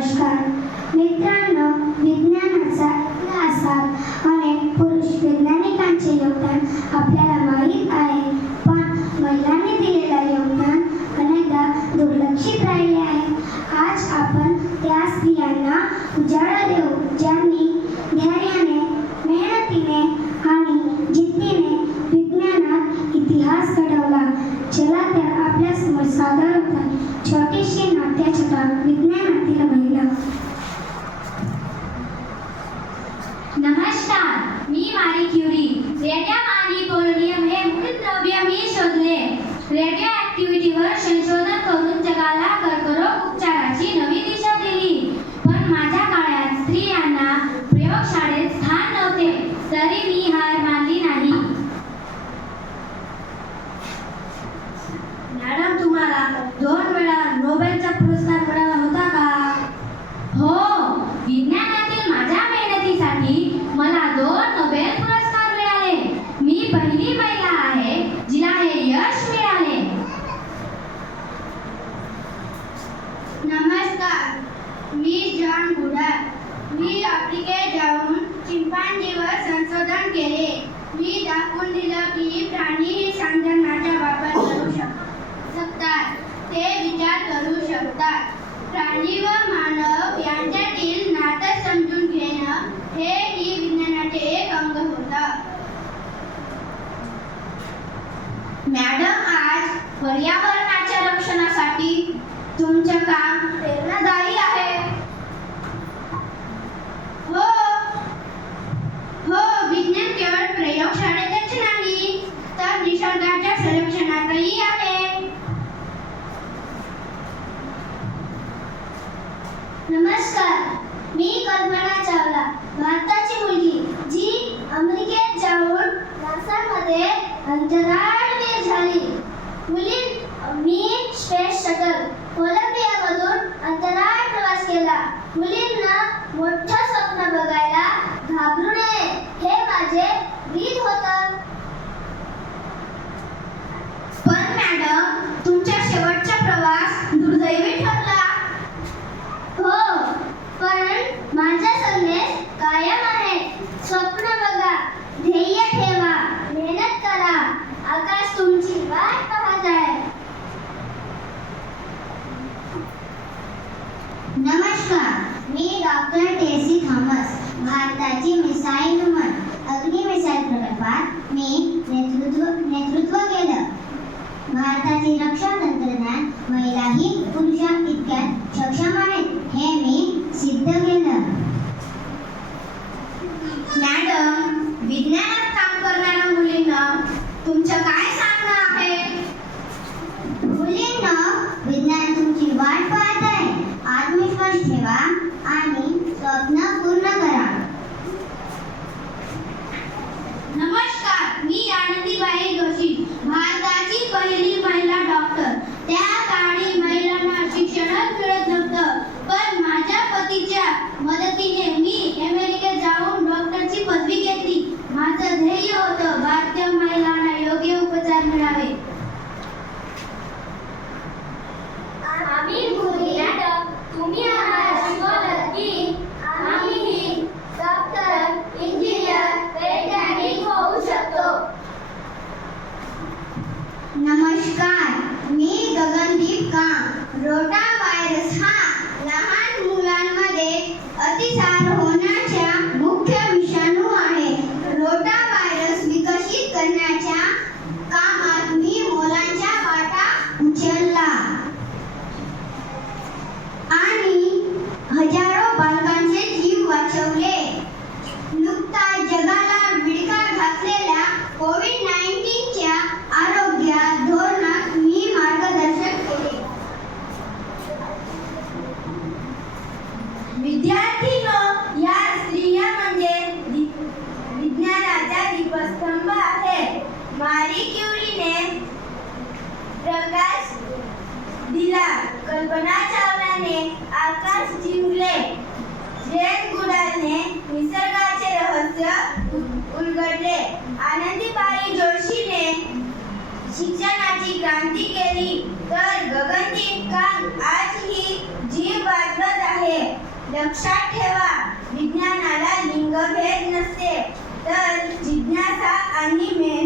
नमस्कार. मित्रांनो विज्ञानाचा इतिहासात अनेक पुरुष वैज्ञानिकांचे योगदान आपल्याला माहीत आहे. पण महिलांनी दिलेला योगदान अनेकदा दुर्लक्षित राहिले आहे. आज आपण त्या स्त्रियांना उजाळा देऊ. नमस्कार मी मारी क्युरी. रेडियम आणि पोलोनियम हे मूळ द्रव्य मी शोधले. रेडिओ ऍक्टिव्हिटीवर संशोधन करून जगाला कर्करोग उपचाराची नवी दिशा संशोधन केले मी दाखवून दिलं की प्राणीही संधानाचा वापर करू शकतात. ते विचार करू शकतात. प्राणी व मानव यांच्यातील नातं समजून घेणं हे ही विज्ञानाचे एक अंग होतं. मॅडम आज पर्यावरणाच्या रक्षणासाठी तुमच्या काम प्रेरणादायी आहे हो हो विज्ञान केवळ प्रयोगशाळेतच नाही तर निसर्गाच्या संरक्षणातही आले नमस्कार मी कल्पना चावला भारताची मुलगी जी अमेरिकेत जाऊन नासामध्ये अंतराळवीर झाली. मुली मी स्पेस शटल कोलंबियामधून अंतराळ प्रवास केला. मुलींना मोठं स्वप्न बघायला घाबरू नये. हे माझे गीत होतं पण मॅडम तुमचा शेवटचा प्रवास दुर्दैवी ठरला हो पण माझा संदेश कायम आहे स्वप्न बघा ध्येय ठेवा मेहनत करा आकाश तुमची वाट पाहत आहे नमस्कार मी डॉक्टर टेसी थॉमस भारताची नमन वुमन अग्नि प्रकल्पात मी नेतृत्व नेतृत्व केलं. भारताचे रक्षा तंत्रज्ञान महिलाही पुरुषा इतक्यात सक्षम आहे हे मी सिद्ध केलं मॅडम विज्ञानात काम करणाऱ्या मुलींना तुमचं काय सांगणं आहे मुलींना विज्ञान तुमची वाट पाहत आहे आत्मविश्वास ठेवा आणि स्वप्न पूर्ण करा नमस्कार मी आनंदीबाई जोशी भारताची पहिली महिला डॉक्टर त्या काळी महिलांना शिक्षणच मिळत नव्हतं पण माझ्या पतीच्या मदतीने मी अमेरिकेत जाऊन डॉक्टरची पदवी घेतली. माझं ध्येय होतं भारतीय महिलांना योग्य उपचार मिळावे. आकाश जिंकले जयंत गुडाने निसर्गाचे रहस्य उलगडले. आनंदीबाई जोशीने शिक्षणाची क्रांती केली. तर गगनदीप कांग आजही जीव वाजवत आहे. लक्षात ठेवा विज्ञानाला लिंगभेद नसते. तर जिज्ञासा आणि मेळ